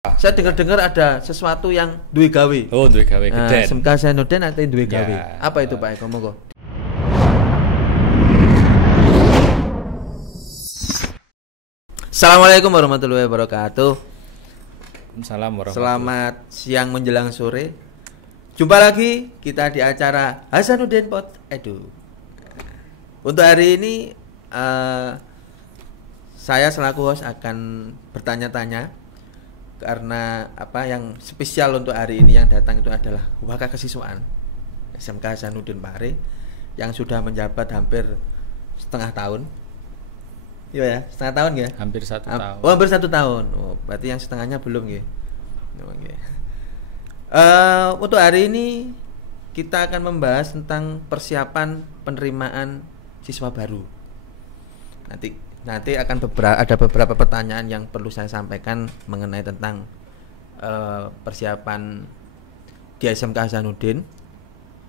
Saya dengar-dengar ada sesuatu yang duwe gawe. Oh, duwe gawe Nah, geden. SMK Hasanuddin ada yang duwe gawe. Ya. Apa itu Pak Eko? Monggo. Assalamualaikum warahmatullahi wabarakatuh. Salam warahmatullahi. Selamat siang menjelang sore. Jumpa lagi kita di acara Hasanuddin Pod Edu. Untuk hari ini saya selaku host akan bertanya-tanya karena apa yang spesial untuk hari ini yang datang itu adalah Waka Kesiswaan SMK Hasanuddin Pare yang sudah menjabat hampir setengah tahun. Iya ya, setengah tahun ya? Hampir 1 tahun. Oh, hampir 1 tahun. Oh, berarti yang setengahnya belum ya? Oke. Untuk hari ini kita akan membahas tentang persiapan penerimaan siswa baru. Nanti akan ada beberapa pertanyaan yang perlu saya sampaikan mengenai tentang persiapan di SMK Hasanuddin.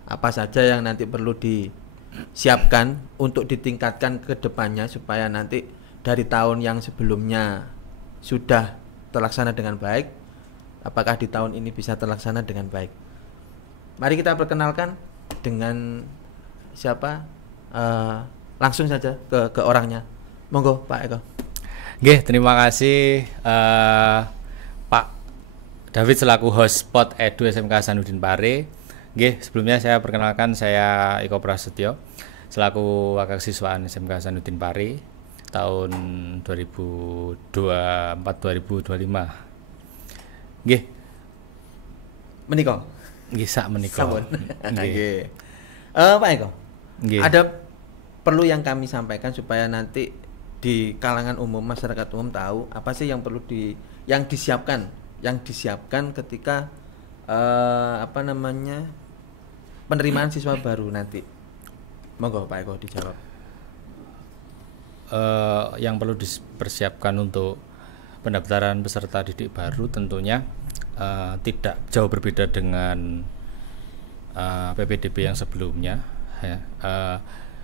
Apa saja yang nanti perlu disiapkan untuk ditingkatkan ke depannya supaya nanti dari tahun yang sebelumnya sudah terlaksana dengan baik, apakah di tahun ini bisa terlaksana dengan baik. Mari kita perkenalkan dengan siapa, langsung saja ke orangnya. Monggo Pak Eko. Nggih, terima kasih Pak David selaku host Pod Edu SMK Hasanuddin Pare. Nggih, sebelumnya saya perkenalkan, saya Eko Prasetyo selaku Wakil Siswaan SMK Hasanuddin Pare tahun 2024-2025. Nggih. Menika. Nggih, sak menika. Nggih. Pak Eko. Nggih. Ada perlu yang kami sampaikan supaya nanti di kalangan umum, masyarakat umum tahu apa sih yang perlu disiapkan ketika penerimaan siswa baru nanti. Monggo Pak Eko dijawab. Yang perlu dipersiapkan untuk pendaftaran peserta didik baru tentunya tidak jauh berbeda dengan PPDB yang sebelumnya ya.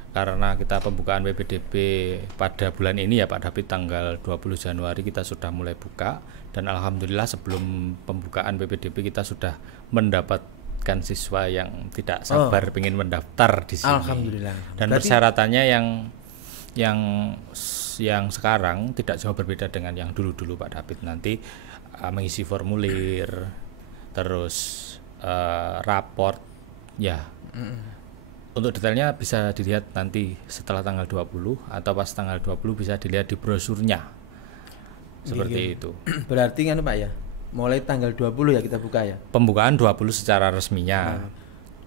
Karena kita pembukaan PPDB pada bulan ini ya Pak David, tanggal 20 Januari kita sudah mulai buka, dan alhamdulillah sebelum pembukaan PPDB kita sudah mendapatkan siswa yang tidak sabar ingin mendaftar di sini. Alhamdulillah. Dan persyaratannya yang sekarang tidak jauh berbeda dengan yang dulu-dulu Pak David. Nanti mengisi formulir, terus raport ya. Untuk detailnya bisa dilihat nanti setelah tanggal 20 atau pas tanggal 20 bisa dilihat di brosurnya. Seperti itu. Berarti kan Pak ya, mulai tanggal 20 ya kita buka ya. Pembukaan 20 secara resminya.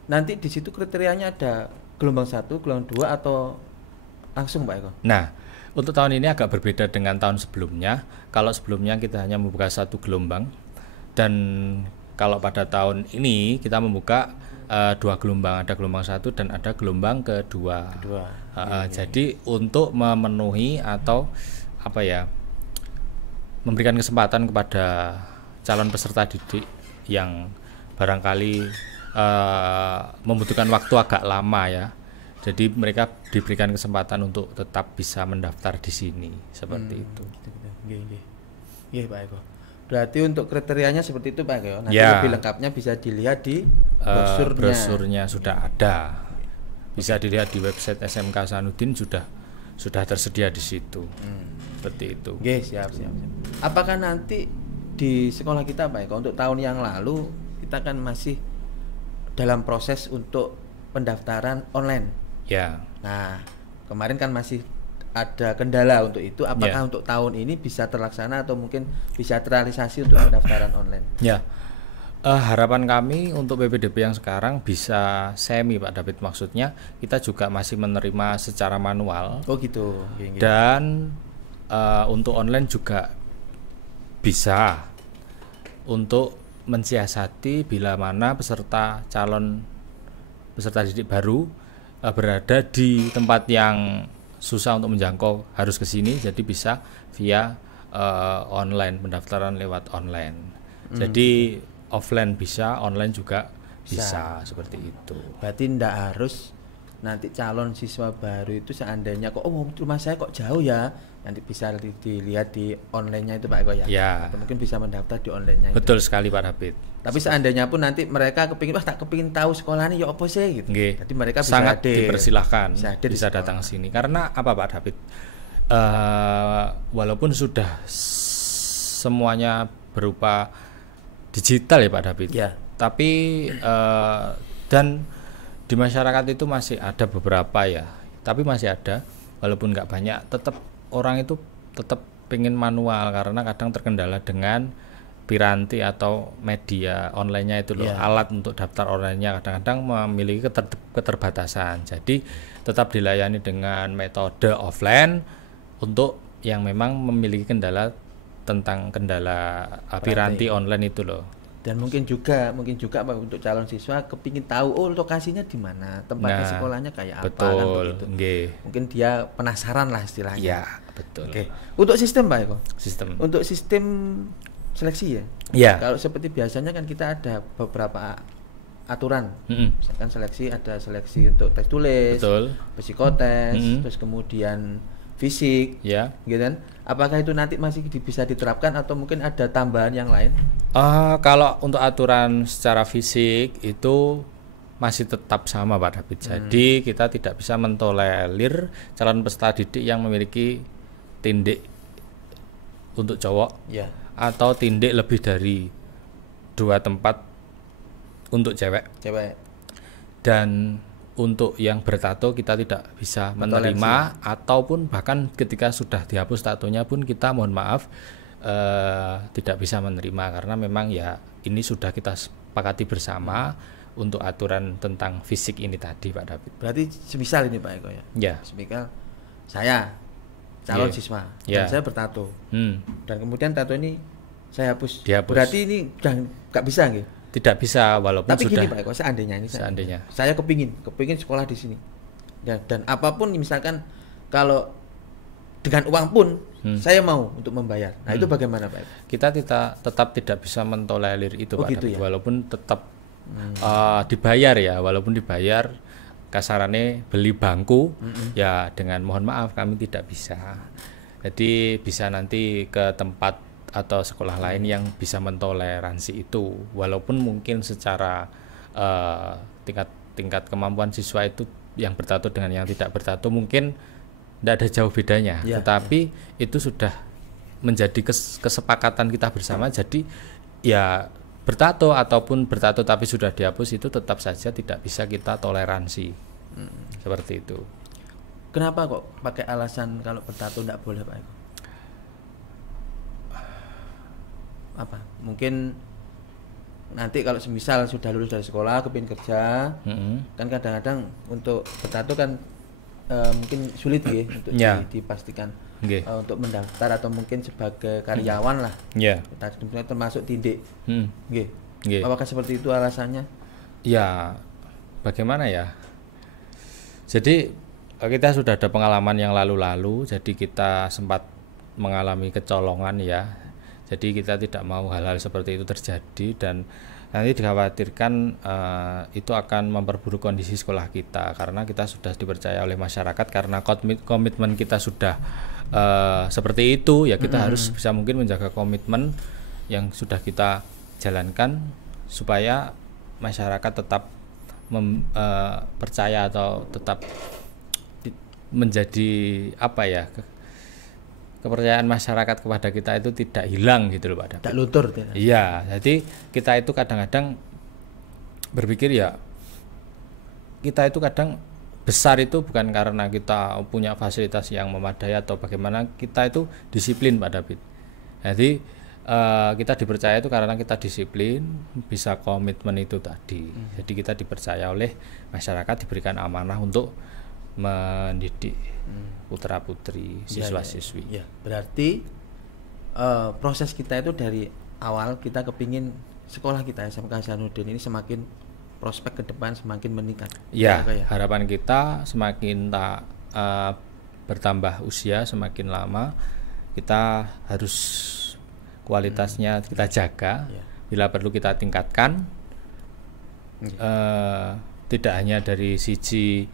Nanti di situ kriterianya ada gelombang 1, gelombang 2 atau langsung Pak Eko? Nah, untuk tahun ini agak berbeda dengan tahun sebelumnya. Kalau sebelumnya kita hanya membuka 1 gelombang, dan kalau pada tahun ini kita membuka 2 gelombang, ada gelombang 1 dan ada gelombang kedua. Jadi untuk memenuhi atau memberikan kesempatan kepada calon peserta didik yang barangkali membutuhkan waktu agak lama ya. Jadi mereka diberikan kesempatan untuk tetap bisa mendaftar di sini seperti itu. Iya Pak Eko. Berarti untuk kriterianya seperti itu Pak Eko. Nanti ya, lebih lengkapnya bisa dilihat di brosurnya sudah ada. Bisa dilihat di website SMK Hasanuddin sudah tersedia di situ. Seperti itu. Oke, siap. Apakah nanti di sekolah kita Pak Eko untuk tahun yang lalu kita kan masih dalam proses untuk pendaftaran online? Ya. Nah, kemarin kan masih ada kendala untuk itu. Apakah untuk tahun ini bisa terlaksana atau mungkin bisa terrealisasi untuk pendaftaran online? Ya. Harapan kami untuk PPDB yang sekarang bisa semi Pak David, maksudnya kita juga masih menerima secara manual. Oh gitu. Dan untuk online juga bisa untuk mensiasati bila mana calon peserta didik baru berada di tempat yang susah untuk menjangkau, harus ke sini, jadi bisa via online, pendaftaran lewat online. Jadi offline bisa, online juga bisa seperti itu. Berarti tidak harus nanti calon siswa baru itu seandainya kok rumah saya kok jauh ya, nanti bisa dilihat di online-nya itu Pak Eko ya. Ya. Atau mungkin bisa mendaftar di online-nya. Betul sekali Pak David. Tapi seandainya pun nanti mereka kepingin, wah tak kepingin tahu sekolahnya ya apa sih gitu. Nggih. Jadi mereka bisa sangat hadir. dipersilahkan, Bisa datang sini. Karena apa Pak David? Walaupun sudah semuanya berupa digital ya Pak David. Ya. Tapi dan di masyarakat itu masih ada beberapa ya. Tapi masih ada, walaupun nggak banyak, tetap orang itu tetap pengen manual karena kadang terkendala dengan piranti atau media online-nya itu loh. Yeah. Alat untuk daftar online-nya kadang-kadang memiliki keterbatasan. Jadi tetap dilayani dengan metode offline untuk yang memang memiliki kendala tentang kendala piranti online itu loh. Dan mungkin juga Pak, untuk calon siswa kepingin tahu lokasinya di mana, tempatnya sekolahnya kayak apa kan begitu. Mungkin dia penasaran lah istilahnya. Ya, betul. Oke. Untuk sistem Pak Eko. Untuk sistem seleksi ya. Ya. Kalau seperti biasanya kan kita ada beberapa aturan. Misalkan ada seleksi untuk tes tulis, psikotes, terus kemudian fisik, ya, gitu kan? Apakah itu nanti masih bisa diterapkan atau mungkin ada tambahan yang lain? Kalau untuk aturan secara fisik itu masih tetap sama Pak David. Jadi kita tidak bisa mentolerir calon peserta didik yang memiliki tindik untuk cowok atau tindik lebih dari 2 tempat untuk cewek. Dan untuk yang bertato kita tidak bisa menerima, ataupun bahkan ketika sudah dihapus tatonya pun kita mohon maaf tidak bisa menerima karena memang ya ini sudah kita sepakati bersama untuk aturan tentang fisik ini tadi Pak David. Berarti semisal ini Pak Eko ya? Ya. Semisal saya calon siswa dan saya bertato dan kemudian tato ini saya hapus. Berarti ini udah nggak bisa nggih? Tidak bisa walaupun tapi sudah. Tapi gini Pak Eko, seandainya saya kepingin sekolah di sini dan apapun misalkan kalau dengan uang pun saya mau untuk membayar. Nah itu bagaimana Pak Eko? Kita tetap tidak bisa mentolerir itu Pak gitu David, ya? Walaupun tetap dibayar ya, walaupun dibayar kasarannya beli bangku ya dengan mohon maaf kami tidak bisa. Jadi bisa nanti ke tempat atau sekolah lain yang bisa mentoleransi itu, walaupun mungkin secara tingkat kemampuan siswa itu yang bertato dengan yang tidak bertato mungkin tidak ada jauh bedanya, tetapi itu sudah menjadi kesepakatan kita bersama. Jadi ya bertato ataupun bertato tapi sudah dihapus itu tetap saja tidak bisa kita toleransi seperti itu. Kenapa kok pakai alasan kalau bertato tidak boleh Pak Eko? Apa? Mungkin nanti kalau semisal sudah lulus dari sekolah kepingin kerja, kan kadang-kadang untuk bertato kan mungkin sulit ya untuk dipastikan untuk mendaftar atau mungkin sebagai karyawan lah. Termasuk tindik. Apakah seperti itu alasannya? Ya, bagaimana ya? Jadi kita sudah ada pengalaman yang lalu-lalu, jadi kita sempat mengalami kecolongan ya. Jadi kita tidak mau hal-hal seperti itu terjadi dan nanti dikhawatirkan itu akan memperburuk kondisi sekolah kita karena kita sudah dipercaya oleh masyarakat karena komitmen kita sudah seperti itu ya, kita harus bisa mungkin menjaga komitmen yang sudah kita jalankan supaya masyarakat tetap percaya atau tetap menjadi apa ya, kepercayaan masyarakat kepada kita itu tidak hilang gitu loh Pak David. Tidak luntur. Iya, jadi kita itu kadang-kadang berpikir ya kita itu kadang besar itu bukan karena kita punya fasilitas yang memadai atau bagaimana, kita itu disiplin Pak David. Jadi kita dipercaya itu karena kita disiplin, bisa komitmen itu tadi. Jadi kita dipercaya oleh masyarakat, diberikan amanah untuk mendidik putra putri, siswa siswi. Ya, berarti proses kita itu dari awal kita kepingin sekolah kita SMK Hasanuddin ini semakin prospek ke depan semakin meningkat. Ya, harapan kita semakin bertambah usia, semakin lama kita harus kualitasnya kita jaga. Bila perlu kita tingkatkan, tidak hanya dari sisi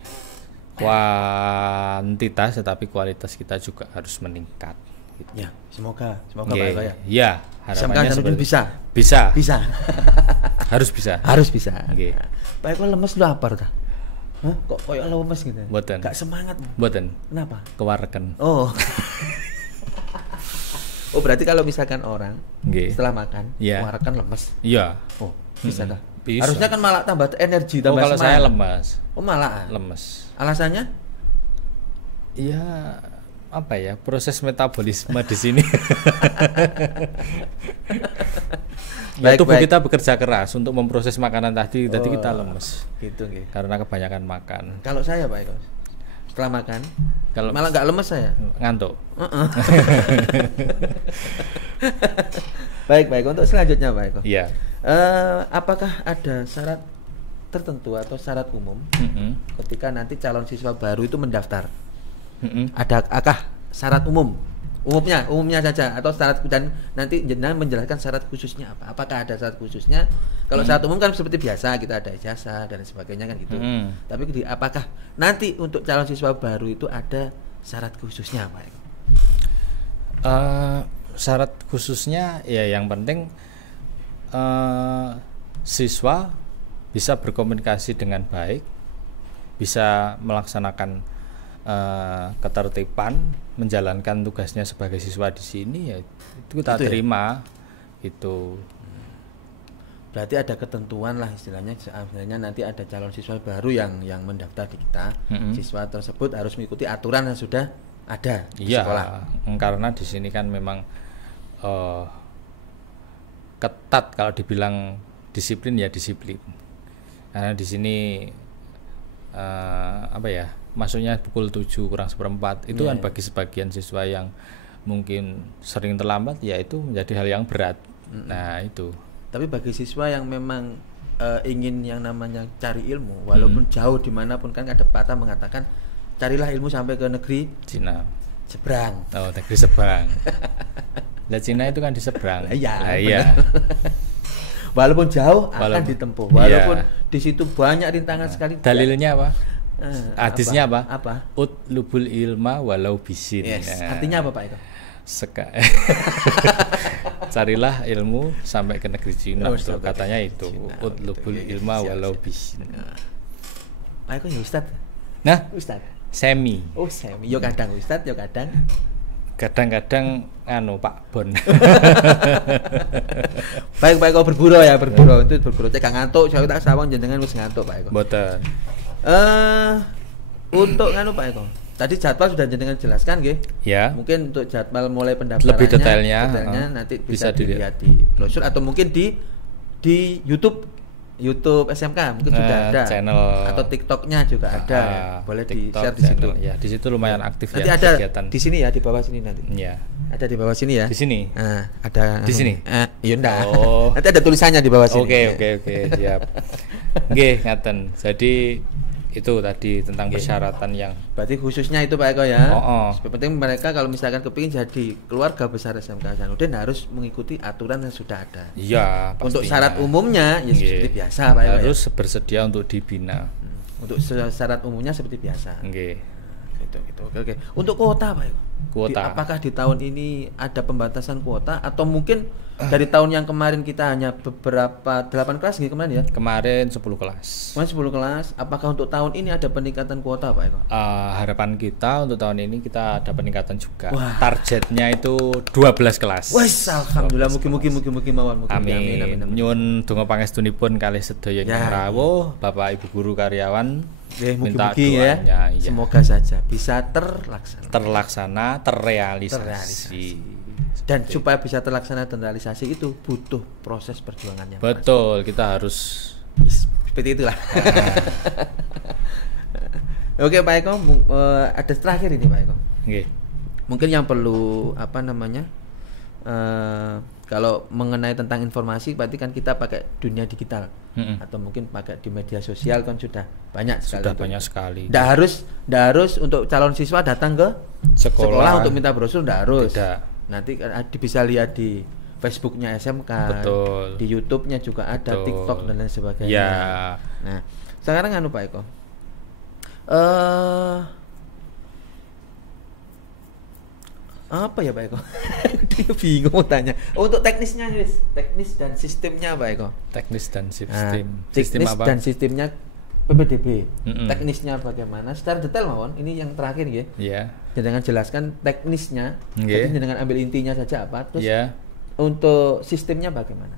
kuantitas tetapi kualitas kita juga harus meningkat gitu. Ya, semoga Pak Nggih. Eko ya. Ya, SMK harapannya Hasanuddin seperti bisa. bisa. Bisa. Harus bisa. Harus bisa. Nggih. Pak Eko lemes lu apa ta? Hah? Kok koyo lemes gitu? Mboten. Gak semangat. Mboten. Kenapa? Kewareken. Oh. Oh, berarti kalau misalkan orang Nggih. setelah makan, Iya. kan lemes. Iya. Oh, bisa kah? Bisa. Harusnya kan malah tambah energi, Oh, tambah kalau semangat. saya lemas. Oh, malah. Lemes. Alasannya? Iya, apa ya? Proses metabolisme di sini. Ya, Baik, tubuh baik. kita bekerja keras untuk memproses makanan tadi, jadi kita lemes Gitu nggih. karena kebanyakan makan. Kalau saya Pak Eko, setelah makan Kalau malah nggak lemes saya. ngantuk. Baik, untuk selanjutnya Pak Eko. Iya. Apakah ada syarat tertentu atau syarat umum Mm-mm. ketika nanti calon siswa baru itu mendaftar? Mm-mm. Adakah syarat umumnya saja atau syarat, dan nanti jenengan menjelaskan syarat khususnya apa? Apakah ada syarat khususnya? Kalau syarat umum kan seperti biasa kita ada ijazah dan sebagainya kan gitu. Tapi apakah nanti untuk calon siswa baru itu ada syarat khususnya Pak Eko? Syarat khususnya ya yang penting siswa bisa berkomunikasi dengan baik, bisa melaksanakan ketertiban, menjalankan tugasnya sebagai siswa di sini, ya itu kita terima itu. Berarti ada ketentuan lah istilahnya, sebenarnya nanti ada calon siswa baru yang mendaftar di kita. Siswa tersebut harus mengikuti aturan yang sudah ada di sekolah. Karena di sini kan memang ketat, kalau dibilang disiplin ya disiplin. Karena di sini apa ya? Masuknya pukul 7 kurang seperempat itu kan bagi sebagian siswa yang mungkin sering terlambat ya itu menjadi hal yang berat. Nah itu. Tapi bagi siswa yang memang ingin yang namanya cari ilmu walaupun jauh dimanapun, kan ada pepatah mengatakan carilah ilmu sampai ke negeri Cina. seberang. Oh, negeri seberang. Lah Cina itu kan di seberang. Iya. Walaupun jauh akan ditempuh. Walaupun di situ banyak rintangan sekali. Dalilnya apa? Hadisnya apa? Apa? Utlubul ilma walau bisin. Yes. Artinya apa Pak itu? Carilah ilmu sampai ke negeri Cina. Oh, katanya itu utlubul ilma walau bisin. Pak itu ya Ustad. Nah, Ustad. semi. Oh, semi. Yo kadang Ustad, yo kadang. Kadang-kadang Pak Bon. Baik Pak Eko, berburu itu berburu. Cek ngantuk, saya tak sawang jenengan wis ngantuk Pak Eko. Mboten. Untuk nganu Pak Eko, tadi jadwal sudah jenengan jelaskan nggih. Ya. Mungkin untuk jadwal mulai pendaftarannya Lebih detailnya nanti bisa bisa dilihat di brosur atau mungkin di YouTube SMK mungkin sudah ada channel atau TikToknya juga ada. Boleh TikTok, di-share di situ. Ya, di situ lumayan aktif Nanti ya ada kegiatan. di sini ya, di bawah sini nanti. Ya. Ada di bawah sini ya. Di sini. Nah, ada Di sini? Iya enggak. Oh. Nanti ada tulisannya di bawah sini. Oke, siap. Nggih, ngaten. Jadi itu tadi tentang persyaratan yang Berarti khususnya itu Pak Eko ya. Oh. Penting mereka kalau misalkan kepingin jadi keluarga besar SMK Hasanuddin harus mengikuti aturan yang sudah ada. iya Untuk pastinya. syarat umumnya ya Nggih. seperti biasa Pak Eko. harus bersedia untuk dibina. Untuk syarat umumnya seperti biasa. Nggih. Gitu. Oke. Untuk kuota Pak Eko. Kuota. Apakah di tahun ini ada pembatasan kuota atau mungkin dari tahun yang kemarin kita hanya beberapa 8 kelas gitu kemarin ya? Kemarin 10 kelas. Kemarin 10 kelas. Apakah untuk tahun ini ada peningkatan kuota Pak Eko? Harapan kita untuk tahun ini kita ada peningkatan juga. Wah. Targetnya itu 12 kelas. Wes, alhamdulillah, mugi mawon. Amin. Nyuwun donga pangestunipun kalih sedaya Ya, ingkang rawuh, Bapak Ibu guru karyawan. Minta mugi-mugi ya. doanya, iya. Semoga saja bisa terlaksana. Terrealisasi. Dan supaya bisa terlaksana dan realisasi itu butuh proses perjuangan yang Betul, kita harus seperti itulah. Oke Pak Eko, ada terakhir ini Pak Eko. Nggih. Mungkin yang perlu kalau mengenai tentang informasi berarti kan kita pakai dunia digital atau mungkin pakai di media sosial kan sudah banyak sekali. Sudah banyak sekali. Nggak harus untuk calon siswa datang ke sekolah untuk minta brosur, nggak harus. Tidak. Nanti bisa lihat di Facebooknya SMK, Betul. di YouTube-nya juga ada, Betul. TikTok dan lain sebagainya. Ya. Nah, sekarang Pak Eko, Apa ya Pak Eko? Dia bingung mau tanya. Untuk teknisnya Chris, teknis dan sistemnya Pak Eko. Teknis dan sistem. Sistem Sistem apa? dan sistemnya PPDB. Teknisnya bagaimana? Secara detail mawon. Ini yang terakhir ya. Iya. Dengan jelaskan teknisnya. Nggih. Jadi dengan ambil intinya saja apa. Terus Iya. untuk sistemnya bagaimana?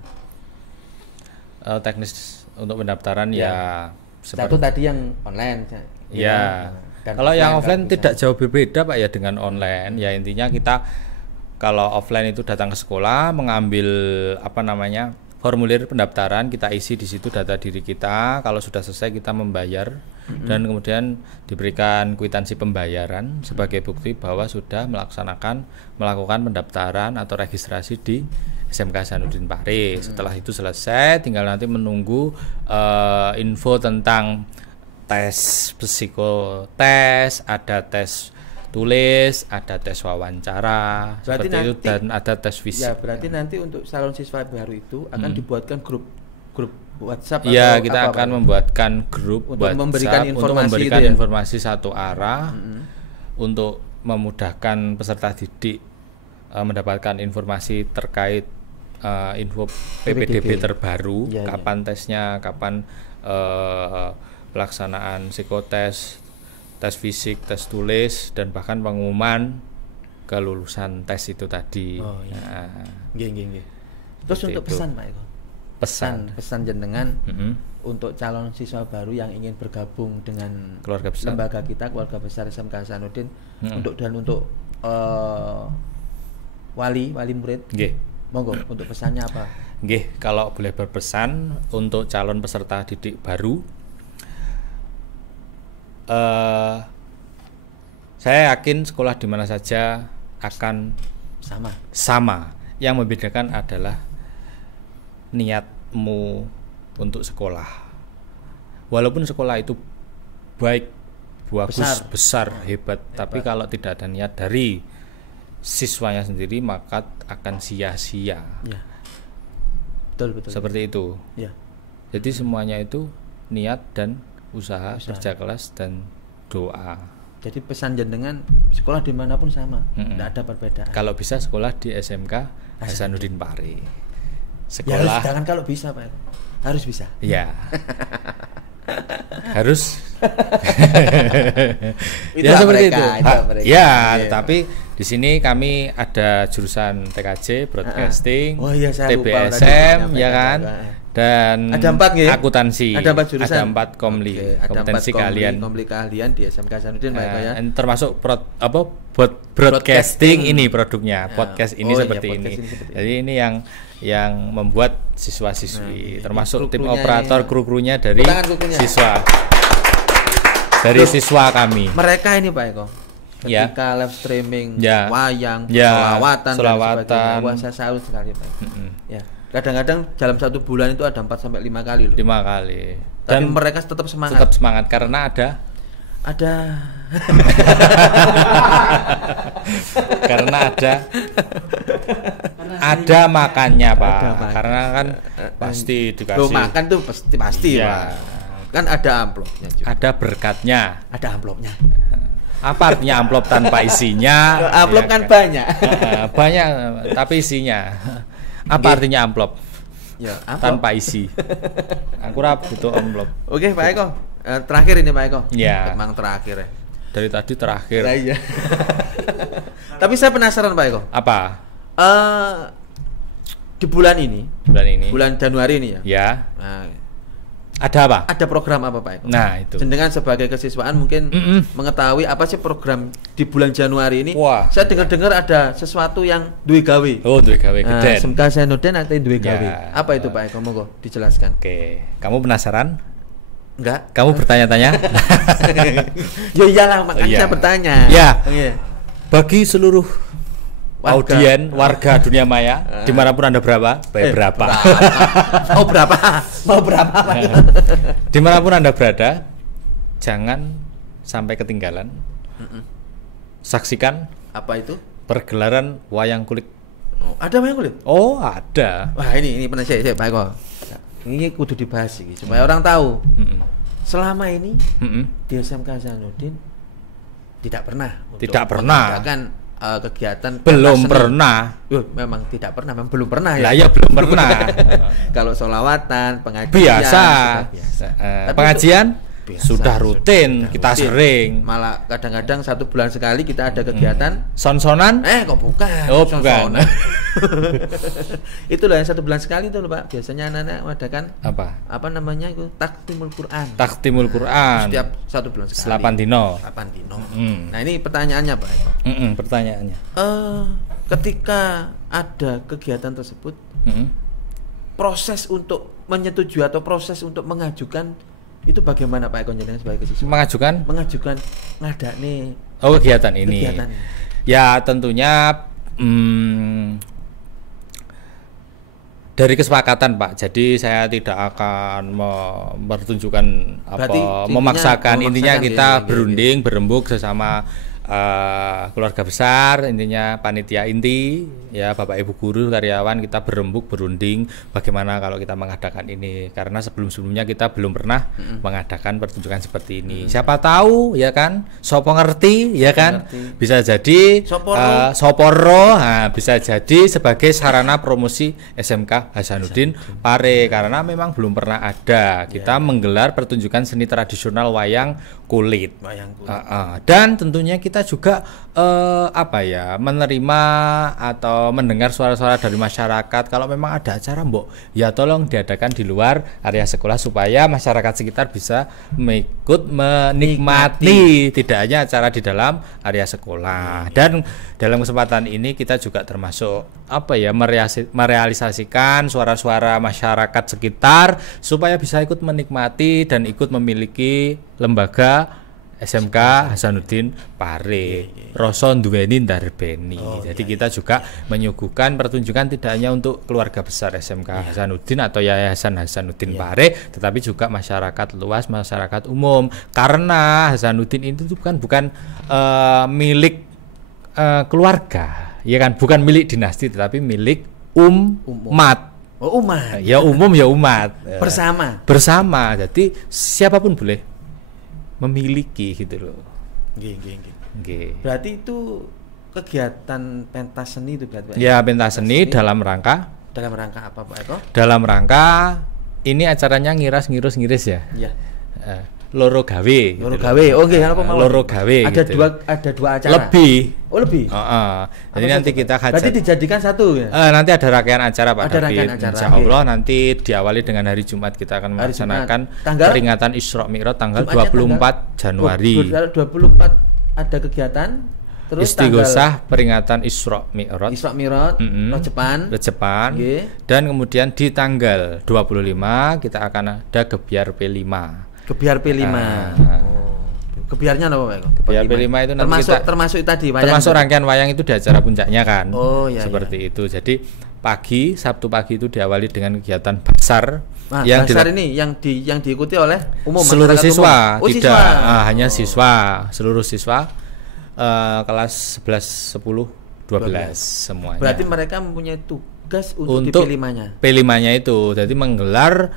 Teknis untuk pendaftaran ya Satu tadi yang online. Ya. Dan Kalau yang offline bisa. tidak jauh berbeda Pak ya dengan online. Ya intinya kita kalau offline itu datang ke sekolah, mengambil formulir pendaftaran, kita isi di situ data diri kita. Kalau sudah selesai kita membayar dan kemudian diberikan kwitansi pembayaran sebagai bukti bahwa sudah melakukan pendaftaran atau registrasi di SMK Hasanuddin Pare. Setelah itu selesai, tinggal nanti menunggu info tentang tes psikotes, ada tes tulis, ada tes wawancara, Berarti seperti itu, nanti- dan ada tes fisik. Ya, berarti nanti untuk calon siswa baru itu akan dibuatkan grup WhatsApp Iya, atau kita apa, akan Pak? membuatkan grup Untuk WhatsApp memberikan untuk informasi memberikan itu ya? informasi satu arah untuk memudahkan peserta didik mendapatkan informasi terkait info PPDB terbaru, Iya, kapan tesnya, kapan pelaksanaan psikotes, tes fisik, tes tulis, dan bahkan pengumuman kelulusan tes itu tadi. Oh, iya. Nah, Nggih. Terus Seperti untuk itu. pesan Pak Eko. Pesan jenengan untuk calon siswa baru yang ingin bergabung dengan Keluarga besar. lembaga kita, keluarga besar SMK Hasanuddin, untuk wali murid. Nggih. Monggo untuk pesannya apa? Nggih, kalau boleh berpesan untuk calon peserta didik baru, saya yakin sekolah di mana saja akan sama. Yang membedakan adalah niatmu untuk sekolah. Walaupun sekolah itu baik, bagus, besar, hebat, tapi kalau tidak ada niat dari siswanya sendiri maka akan sia-sia. Ya. Betul. Seperti itu. Ya. Jadi semuanya itu niat dan usaha. Kerja keras dan doa. Jadi pesan jenengan sekolah dimanapun sama, tidak ada perbedaan. Kalau bisa sekolah di SMK Hasanuddin Pare. Ya, Sekolah. jangan kalau bisa Pak, harus bisa. Ya. Harus. Itulah seperti mereka, itu. itulah mereka. Ya, Iya. tetapi di sini kami ada jurusan TKJ, broadcasting, Oh iya, saya lupa tadi TBSM, menyampaikan ya kan? juga. Dan Ada 4 nggih? akuntansi. Ada 4 jurusan. Ada 4 komli. Oke, ada Kompetensi 4 keahlian. komli keahlian di SMK Hasanuddin Pak Eko ya. Termasuk broadcasting ini produknya. Podcast ini Oh iya, seperti podcast ini. ini seperti Jadi ini yang membuat siswa-siswi, termasuk tim kru-krunya operator, ini. kru-krunya dari Tangan kru-krunya. siswa. Dari siswa kami. Mereka ini Pak Eko. Ya. Ketika live streaming, Ya. wayang, Ya, selawatan, dan selawatan. sebagainya. Wah, saya salut sekali Pak. Ya. Kadang-kadang dalam 1 bulan itu ada 4 sampai 5 kali loh. 5 kali. Tapi Dan mereka tetap semangat. tetap semangat karena ada karena ada makannya Pak. Ada makan. Karena kan pasti dikasih. Loh, makan tuh pasti Iya. Pak. Kan ada amplopnya juga. Ada berkatnya. Ada amplopnya. Apa artinya amplop tanpa isinya? Amplop Ya kan banyak. Banyak tapi isinya. Apa artinya amplop? Ya, amplop. Tanpa isi. Aku ora butuh amplop. Oke, Pak Eko. Terakhir ini Pak Eko. Ya. Memang terakhir ya. Dari tadi terakhir. Nah, iya. Tapi saya penasaran Pak Eko. Apa? Di bulan ini, Bulan ini. bulan Januari ini ya. Ya. Nah, Ada apa? ada program apa Pak Eko? Nah, itu. Jenengan sebagai kesiswaan mungkin mengetahui apa sih program di bulan Januari ini. Wah. Saya dengar-dengar ada sesuatu yang duwe gawe. Oh, duwe gawe Nah, geden. SMK Hasanuddin atau duwe gawe. Ya. Apa itu Pak Eko? Monggo dijelaskan. Oke, kamu penasaran? Enggak? Kamu bertanya-tanya? Ya iyalah, makanya Iya. saya bertanya. Ya. Iya. Bagi seluruh Warga. audien, warga dunia maya, dimanapun Anda berapa? Berapa? Mau berapa? Mau berapa? Pak? Dimanapun Anda berada, jangan sampai ketinggalan. Saksikan Apa itu? pergelaran wayang kulit. Oh, ada wayang kulit? Oh, ada. Wah, ini pernah saya Pak Eko. Ini kudu dibahas iki supaya orang tahu. selama ini di SMK Hasanuddin tidak pernah mengadakan kegiatan belum seni. Pernah. Memang tidak pernah, memang belum pernah ya. Lah ya belum pernah. Kalau sholawatan, pengajian biasa. Tapi Pengajian biasa, sudah rutin, kita rutin. sering. Malah kadang-kadang 1 bulan sekali kita ada kegiatan. Son-sonan? Kok bukan? Oh, bukan. Itulah yang 1 bulan sekali itu loh Pak. Biasanya anak-anak mengadakan apa namanya itu taktimul Quran. Taktimul Quran. Setiap 1 bulan sekali. 8 dino. Nah ini pertanyaannya Pak Eko. Pertanyaannya. Ketika ada kegiatan tersebut, proses untuk menyetujui atau proses untuk mengajukan itu bagaimana Pak Eko jenengan sebagai siswa? Mengajukan ngadakne kegiatan ini. Ya tentunya dari kesepakatan Pak. Jadi saya tidak akan mempertunjukkan memaksakan. Intinya kita berunding, berembuk sesama keluarga besar, intinya panitia inti ya, Bapak Ibu guru, karyawan, kita berunding bagaimana kalau kita mengadakan ini, karena sebelumnya kita belum pernah mengadakan pertunjukan seperti ini. Siapa tahu ya kan, sopo ngerti ya kan, bisa jadi soporo, bisa jadi sebagai sarana promosi SMK Hasanuddin Pare, karena memang belum pernah ada kita menggelar pertunjukan seni tradisional wayang kulit. Dan tentunya kita juga menerima atau mendengar suara-suara dari masyarakat. Kalau memang ada acara mbok, ya tolong diadakan di luar area sekolah supaya masyarakat sekitar bisa ikut menikmati, tidak hanya acara di dalam area sekolah. Dan dalam kesempatan ini kita juga termasuk merealisasikan suara-suara masyarakat sekitar supaya bisa ikut menikmati dan ikut memiliki lembaga SMK Hasanuddin Pare, rasa nduweni ndarbeni. Jadi kita juga menyuguhkan pertunjukan tidak hanya untuk keluarga besar SMK Hasanuddin atau Yayasan Hasanuddin Pare, tetapi juga masyarakat luas, masyarakat umum. Karena Hasanuddin itu bukan milik keluarga, ya kan, bukan milik dinasti, tetapi milik umat. Umat. Ya umum ya umat. Bersama. Jadi siapapun boleh memiliki gitu loh. Berarti itu kegiatan pentas seni itu berarti Pak? Ya, pentas seni dalam rangka apa Pak Eko? Dalam rangka ini acaranya ngiris ya. Iya. Loro gawe. Loro gawe. Ada dua acara. Lebih. Jadi nanti kita berarti dijadikan satu ya? Nanti ada rangkaian acara Pak David. Insya Allah nanti diawali dengan hari Jumat kita akan melaksanakan peringatan Isra Mi'raj tanggal 24 Januari. 24 ada kegiatan. Terus Istighosah peringatan Isra Mi'raj. Rejepan. Dan kemudian di tanggal 25 kita akan ada gebyar P5. Kebiarnya apa Pak? Kebiar P5 itu nanti termasuk tadi wayang. Termasuk rangkaian wayang itu di acara puncaknya kan. Seperti itu. Jadi Sabtu pagi itu diawali dengan kegiatan basar. Basar ini yang diikuti oleh seluruh siswa, umum. Tidak hanya siswa, seluruh siswa kelas 11, 10, 12 semuanya. Berarti mereka mempunyai tugas untuk di P5-nya itu. Jadi menggelar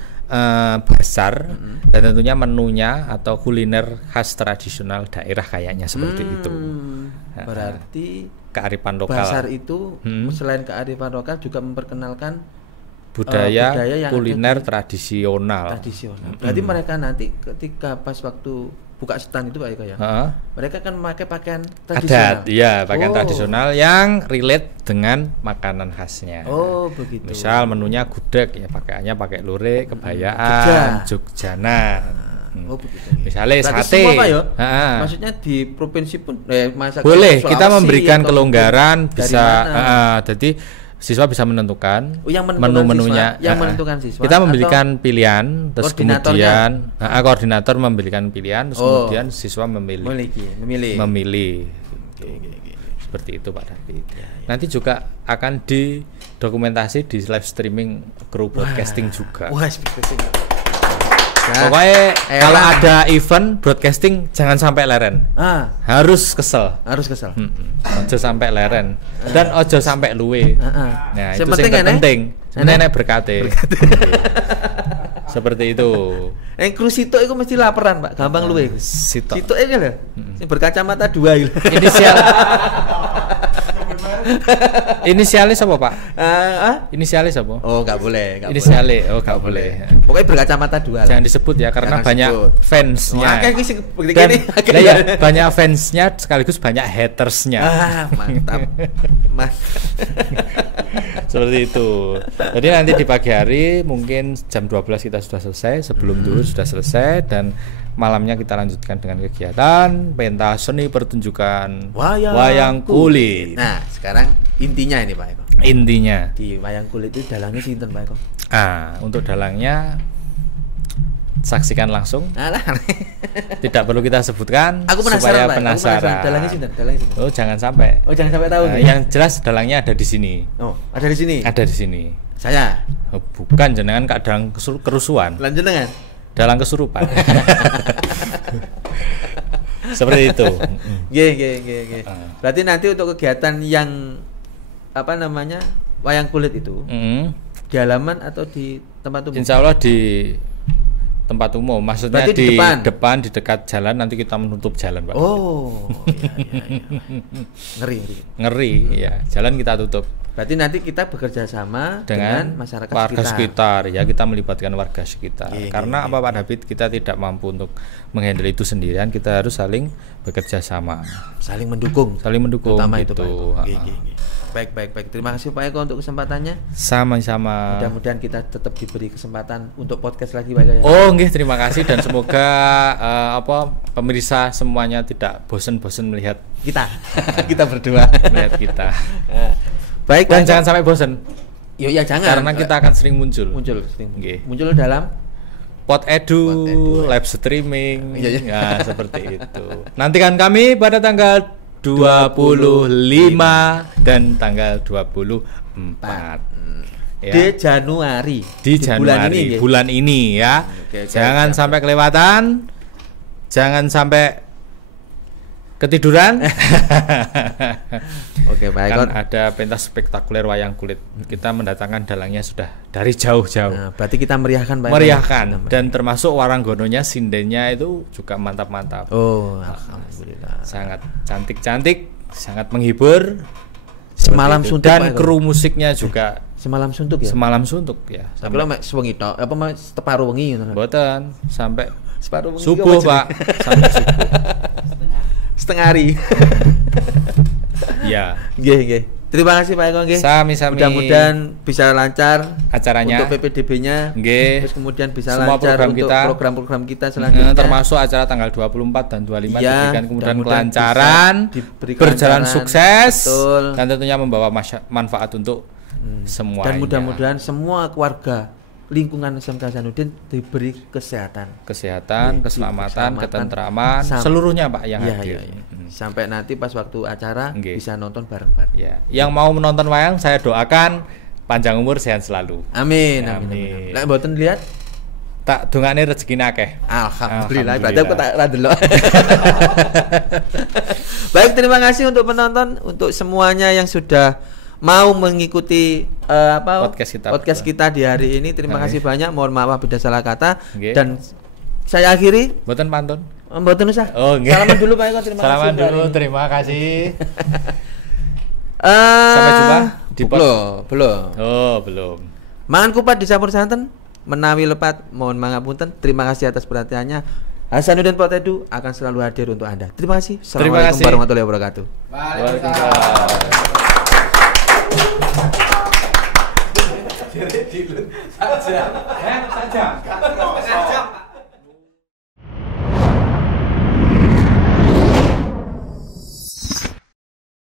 basar dan tentunya menunya atau kuliner khas tradisional daerah kayaknya seperti itu. Berarti kearifan lokal. Basar itu selain kearifan lokal juga memperkenalkan budaya kuliner tradisional. Berarti mereka nanti ketika pas waktu buka stand itu Pak Eko ya. Mereka kan memakai pakaian tradisional. Adat, pakaian tradisional yang relate dengan makanan khasnya. Begitu. Misal menunya gudeg ya pakaiannya pakai lurik, kebayaan, jogjanan. Begitu. Misalnya berarti sate. Semua, Pak, ya? Maksudnya di provinsi pun boleh kita memberikan kelonggaran bisa jadi siswa bisa menentukan menu-menunya. Yang menentukan siswa. Kita memberikan pilihan, terus kemudian koordinator memberikan pilihan, terus kemudian siswa memilih. Seperti itu Pak David. Nanti juga akan didokumentasi di live streaming kru broadcasting juga. Pokoknya kalau ada event broadcasting jangan sampai leren. Harus kesel. Ojo sampai leren dan ojo sampai luwe. Nah, itu yang penting. Nenek berkate. Seperti itu. Yang kru sitok itu mesti laparan, Pak. Gampang luwe. Sitok. Sitok iki lho. Sing berkacamata 2 iki. Inisial. Inisialis apa, Pak? Inisialis apa? Oh, enggak boleh, enggak Inisialis. Oh, enggak boleh. Pokoknya berkacamata 2 lah. Jangan disebut ya karena Jangan banyak sebut. fansnya. Wah, kayak sing Dan, begini. lah ya, banyak fansnya sekaligus banyak hatersnya. Mantap. Mas. Seperti itu. Jadi nanti di pagi hari mungkin jam 12 kita sudah selesai, sebelum duhur sudah selesai, dan malamnya kita lanjutkan dengan kegiatan pentas seni pertunjukan wayang kulit. Nah, sekarang intinya ini Pak Eko. Intinya Di wayang kulit itu dalangnya sinten Pak Eko? Untuk dalangnya saksikan langsung. Alah. Tidak perlu kita sebutkan Aku penasaran, supaya Pak. penasaran. Dalangnya sinten? Dalangnya sinten? Oh, jangan sampai. Oh, jangan sampai tahu. Yang jelas dalangnya ada di sini. Oh, ada di sini. Ada di sini. Saya. Oh, bukan, jenengan kadang kerusuhan. Lanjut dengan. Dalam kesurupan. Seperti itu. Nggih. Berarti nanti untuk kegiatan yang apa namanya? Wayang kulit itu di halaman atau di tempat umum? Insya Allah di tempat umum, maksudnya berarti di depan di dekat jalan, nanti kita menutup jalan, Pak. Oh, iya. Ngeri. Ya, jalan kita tutup. Berarti nanti kita bekerja sama dengan masyarakat warga sekitar. Ya, kita melibatkan warga sekitar. Karena apa Pak David, kita tidak mampu untuk menghandle itu sendirian, kita harus saling bekerja sama. Saling mendukung. Utama gitu. Itu Pak Eko. Baik. Terima kasih Pak Eko untuk kesempatannya. Sama-sama. Mudah-mudahan kita tetap diberi kesempatan untuk podcast lagi Pak Eko ya. Oh, nggih, terima kasih, dan semoga pemirsa semuanya tidak bosan-bosan melihat kita berdua. Melihat kita. Baik, dan jangan sampai bosan. Ya jangan. Karena kita akan sering muncul Nggih. Muncul dalam Pod Edu, live streaming. Ya, seperti itu. Nantikan kami pada tanggal 25 dan tanggal 24 ya. Di Januari. Bulan ini ya. Jangan sampai kelewatan. Jangan sampai ketiduran. Oke, baik. Kan ada pentas spektakuler wayang kulit. Kita mendatangkan dalangnya sudah dari jauh-jauh. Nah, berarti kita meriahkan Pak. Dan termasuk waranggononya, sindennya itu juga mantap-mantap. Oh, alhamdulillah. Sangat cantik-cantik, sangat menghibur. Semalam suntuk dan Pak, kru musiknya juga semalam suntuk ya. Semalam suntuk ya. Tapi lo mek sewengi tok, apa separuh wengi ngono. Mboten, sampai separuh wengi subuh, Pak. Sampai subuh. Setengah hari. Ya. Nggih. Terima kasih Pak Eko nggih. Sami-sami. Mudah-mudahan bisa lancar acaranya untuk PPDB-nya. Nggih. Terus kemudian bisa semua lancar untuk program-program kita selanjutnya. Termasuk acara tanggal 24 dan 25 diberikan kemudian kelancaran, berjalan sukses, betul. Dan tentunya membawa manfaat untuk semuanya. Dan mudah-mudahan semua keluarga lingkungan SMK Hasanuddin diberi kesehatan, keselamatan, ketentraman, seluruhnya Pak yang hadir. Sampai nanti pas waktu acara bisa nonton bareng-bareng. Ya. Yang mau menonton wayang saya doakan panjang umur, sehat selalu. Amin. Lek mboten lihat tak dongane rezekine akeh. Alhamdulillah. Berarti aku tak ra delok. Baik, terima kasih untuk penonton, untuk semuanya yang sudah mau mengikuti podcast kita di hari ini. Terima kasih banyak. Mohon maaf apabila salah kata. Dan saya akhiri. Mboten pantun. Mboten usah. Oh, salaman dulu Pak Eko. Terima kasih. Salaman dulu. Terima kasih. Sampai jumpa di belum. Oh, belum. Mangan kupat dicampur santen, menawi lepat mohon mangapunten. Terima kasih atas perhatiannya. Hasanuddin Pod Edu akan selalu hadir untuk Anda. Terima kasih. Assalamualaikum warahmatullahi wabarakatuh. Waalaikumsalam. Saja.